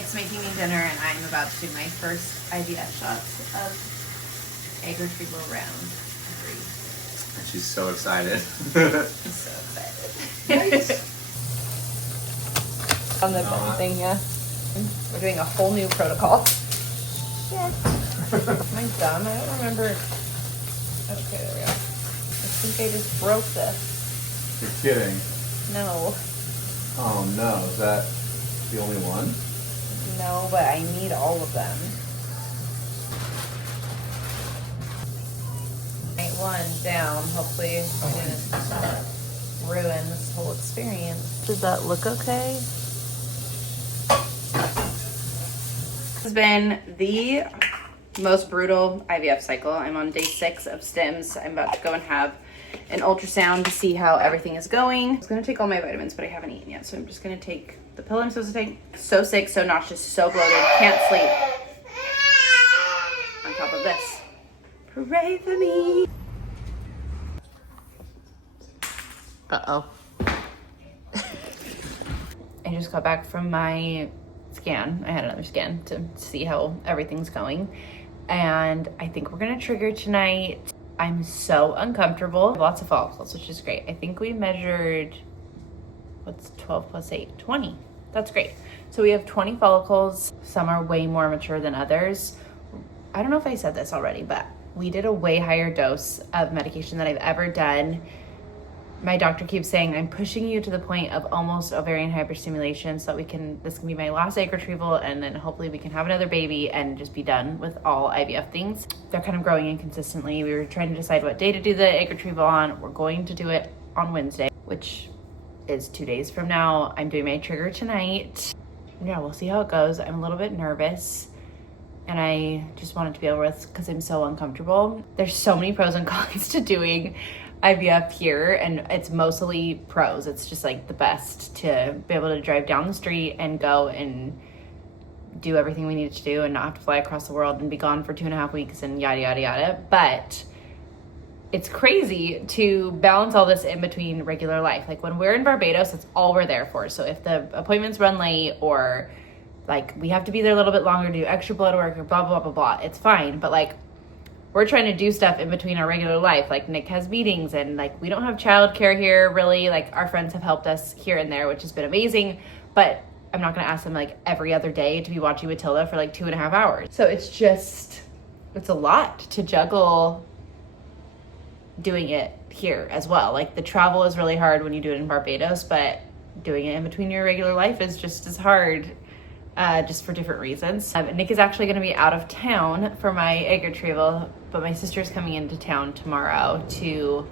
Nick's making me dinner and I'm about to do my first IVF shots of egg retrieval round 3. And she's so excited. I'm so excited. On the bone thing, yeah. We're doing a whole new protocol. Yeah. Am I dumb? I don't remember. Okay, there we go. I think I just broke this. You're kidding. No. Oh no, is that the only one? No, but I need all of them. Right, one down. Hopefully it didn't ruin this whole experience. Does that look okay? This has been the most brutal IVF cycle. I'm on day 6 of stims. I'm about to go and have an ultrasound to see how everything is going. I was gonna take all my vitamins, but I haven't eaten yet, so I'm just gonna take the pill I'm supposed to take. So sick, so nauseous, so bloated, can't sleep. On top of this. Pray for me. Uh-oh. I just got back from my scan. I had another scan to see how everything's going. And I think we're gonna trigger tonight. I'm so uncomfortable. Lots of follicles, which is great. I think we measured, what's 12 plus 8? 20. That's great. So we have 20 follicles. Some are way more mature than others. I don't know if I said this already, but we did a way higher dose of medication than I've ever done. My doctor keeps saying, I'm pushing you to the point of almost ovarian hyperstimulation so that this can be my last egg retrieval, and then hopefully we can have another baby and just be done with all IVF things. They're kind of growing inconsistently. We were trying to decide what day to do the egg retrieval on. We're going to do it on Wednesday, which is 2 days from now. I'm doing my trigger tonight. Yeah, we'll see how it goes. I'm a little bit nervous, and I just want it to be over with because I'm so uncomfortable. There's so many pros and cons to doing IVF here, and it's mostly pros. It's just like the best to be able to drive down the street and go and do everything we need to do and not have to fly across the world and be gone for 2.5 weeks and yada yada yada. But it's crazy to balance all this in between regular life. Like when we're in Barbados, that's all we're there for. So if the appointments run late or like we have to be there a little bit longer to do extra blood work or blah blah blah blah, it's fine. But like we're trying to do stuff in between our regular life. Like Nick has meetings and like we don't have childcare here really. Like our friends have helped us here and there, which has been amazing. But I'm not gonna ask them like every other day to be watching Matilda for like 2.5 hours. So it's a lot to juggle doing it here as well. Like the travel is really hard when you do it in Barbados, but doing it in between your regular life is just as hard. Just for different reasons. Nick is actually going to be out of town for my egg retrieval, but my sister's coming into town tomorrow to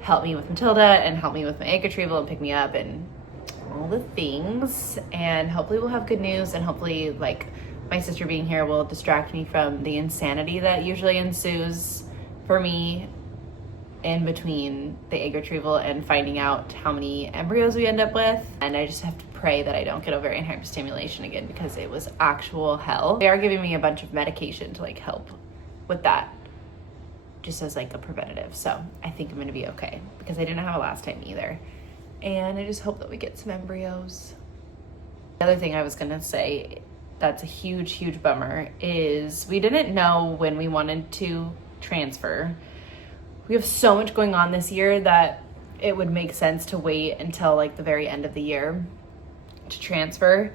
help me with Matilda and help me with my egg retrieval and pick me up and all the things. And hopefully we'll have good news, and hopefully like my sister being here will distract me from the insanity that usually ensues for me in between the egg retrieval and finding out how many embryos we end up with. And I just have to pray that I don't get ovarian hyperstimulation again because it was actual hell. They are giving me a bunch of medication to like help with that, just as like a preventative. So I think I'm gonna be okay because I didn't have it last time either. And I just hope that we get some embryos. The other thing I was gonna say that's a huge, huge bummer is we didn't know when we wanted to transfer. We have so much going on this year that it would make sense to wait until like the very end of the year to transfer.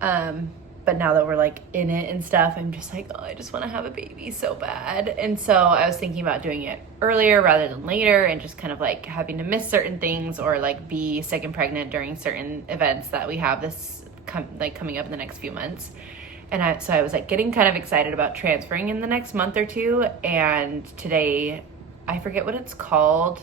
But now that we're like in it and stuff, I'm just like, oh, I just want to have a baby so bad. And so I was thinking about doing it earlier rather than later, and just kind of like having to miss certain things or like be sick and pregnant during certain events that we have coming up in the next few months. And so I was like getting kind of excited about transferring in the next month or two. And today, I forget what it's called.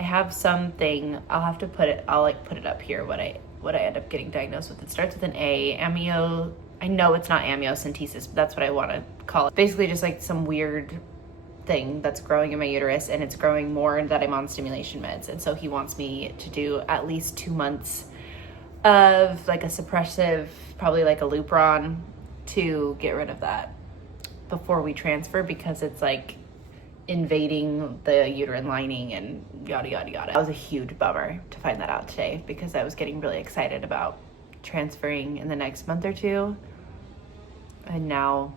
I have something. I'll put it up here what I end up getting diagnosed with. It starts with an A. I know it's not amniocentesis, but that's what I want to call it. Basically just like some weird thing that's growing in my uterus, and it's growing more that I'm on stimulation meds. And so he wants me to do at least 2 months of like a suppressive, probably like a Lupron, to get rid of that before we transfer, because it's like invading the uterine lining and yada yada yada. That was a huge bummer to find that out today, because I was getting really excited about transferring in the next month or two. And now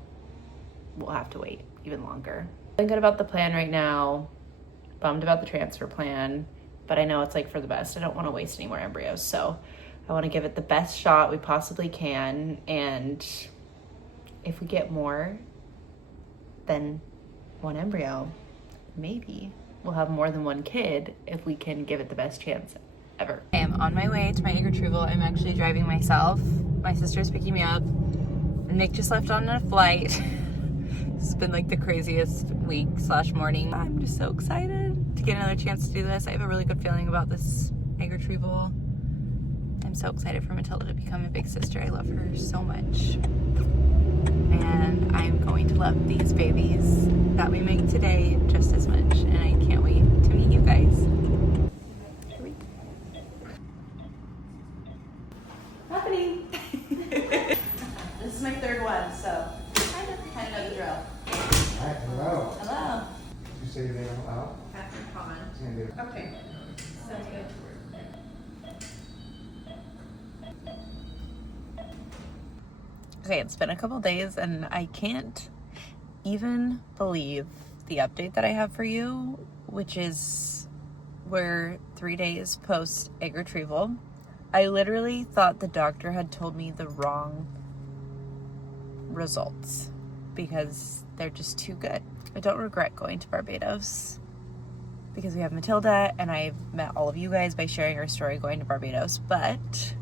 we'll have to wait even longer. Feeling good about the plan right now, bummed about the transfer plan, but I know it's like for the best. I don't want to waste any more embryos, so I want to give it the best shot we possibly can, and if we get more than one embryo, maybe we'll have more than one kid if we can give it the best chance ever. I am on my way to my egg retrieval. I'm actually driving myself. My sister's picking me up. Nick just left on a flight. It's been like the craziest week / morning. I'm just so excited to get another chance to do this. I have a really good feeling about this egg retrieval. I'm so excited for Matilda to become a big sister. I love her so much. And I'm going to love these babies that we make today just as much. And I can't wait to meet you guys. Happening. This is my third one, so kind of know the drill. Hi, hello. Hello. Did you say your name out loud? Catherine Common. Sandy. Okay. Sounds good. Okay, it's been a couple days and I can't even believe the update that I have for you, which is we're 3 days post egg retrieval. I literally thought the doctor had told me the wrong results because they're just too good. I don't regret going to Barbados because we have Matilda and I've met all of you guys by sharing our story going to Barbados, but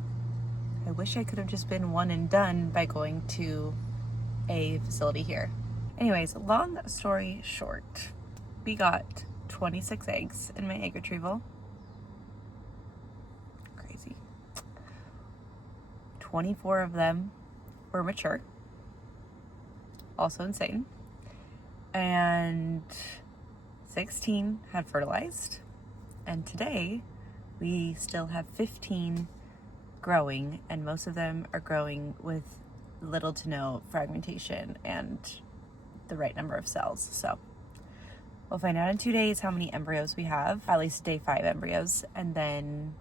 I wish I could have just been one and done by going to a facility here. Anyways, long story short, we got 26 eggs in my egg retrieval. Crazy. 24 of them were mature. Also insane. And 16 had fertilized. And today we still have 15 growing, and most of them are growing with little to no fragmentation and the right number of cells. So we'll find out in 2 days how many embryos we have, at least day 5 embryos, and then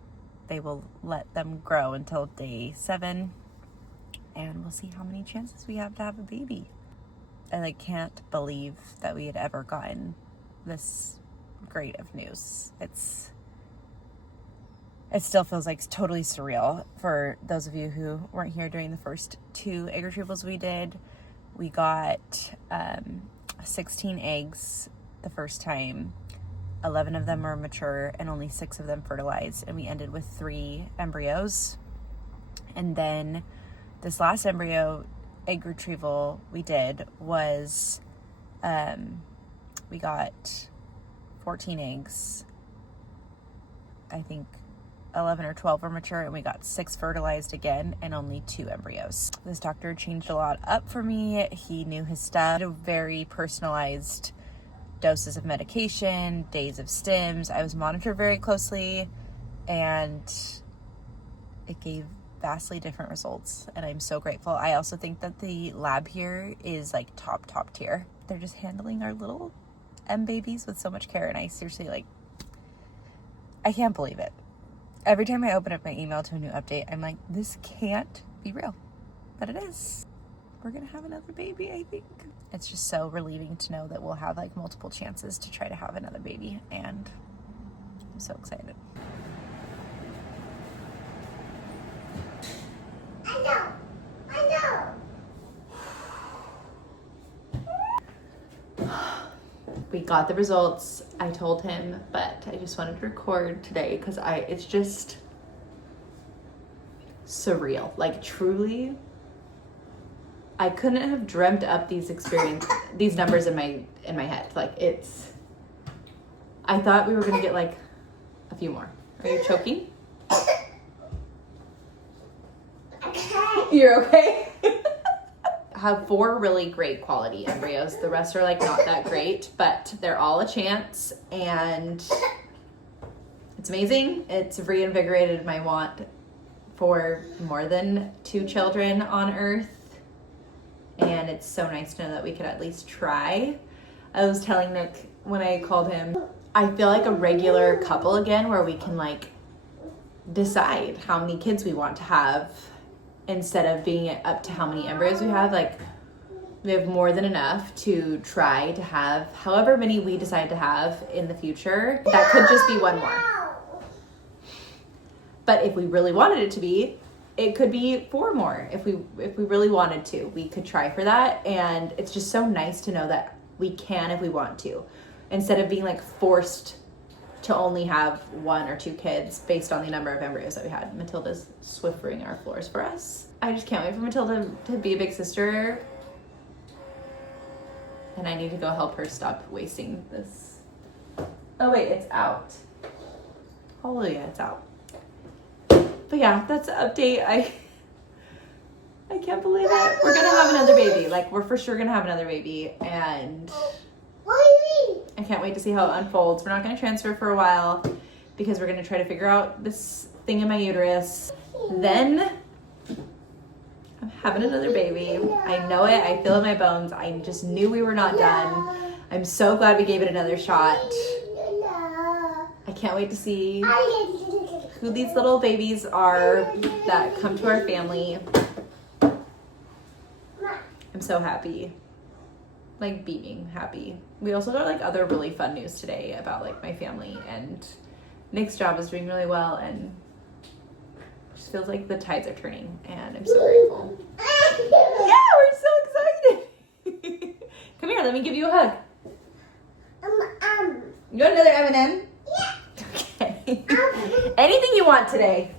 they will let them grow until day 7, and we'll see how many chances we have to have a baby. I can't believe that we had ever gotten this great of news. It still feels like totally surreal. For those of you who weren't here during the first 2 egg retrievals we did, we got 16 eggs the first time. 11 of them were mature and only 6 of them fertilized, and we ended with 3 embryos. And then this last embryo egg retrieval we did was we got 14 eggs. I think 11 or 12 were mature, and we got 6 fertilized again and only 2 embryos. This doctor changed a lot up for me. He knew his stuff. Very personalized doses of medication, days of stims. I was monitored very closely, and it gave vastly different results, and I'm so grateful. I also think that the lab here is like top tier. They're just handling our little M babies with so much care, and I seriously I can't believe it. Every time I open up my email to a new update, I'm like, this can't be real. But it is. We're gonna have another baby, I think. It's just so relieving to know that we'll have multiple chances to try to have another baby, and I'm so excited. I know. We got the results. I told him, but I just wanted to record today because it's just surreal. Truly, I couldn't have dreamt up these numbers in my head. I thought we were gonna get a few more. Are you choking? You're okay? Have 4 really great quality embryos. The rest are not that great, but they're all a chance, and it's amazing. It's reinvigorated my want for more than 2 children on Earth, and it's so nice to know that we could at least try. I was telling Nick when I called him, I feel like a regular couple again, where we can decide how many kids we want to have instead of being up to how many embryos we have, like we have more than enough to try to have however many we decide to have in the future. That could just be one more. But if we really wanted it to be, it could be 4 more. If we really wanted to, we could try for that. And it's just so nice to know that we can if we want to, instead of being like forced to only have 1 or 2 kids based on the number of embryos that we had. Matilda's swiffering our floors for us. I just can't wait for Matilda to be a big sister. And I need to go help her stop wasting this. Oh wait, it's out. Hallelujah, it's out. But yeah, that's the update. I can't believe it. We're gonna have another baby. Like, we're for sure gonna have another baby. And I can't wait to see how it unfolds. We're not gonna transfer for a while because we're gonna try to figure out this thing in my uterus. Then I'm having another baby. I know it, I feel it in my bones. I just knew we were not done. I'm so glad we gave it another shot. I can't wait to see who these little babies are that come to our family. I'm so happy. Like beaming happy. We also got like other really fun news today about like my family, and Nick's job is doing really well, and it just feels like the tides are turning, and I'm so grateful. Yeah, we're so excited. Come here, let me give you a hug. You want another M&M? Yeah. Okay. Anything you want today.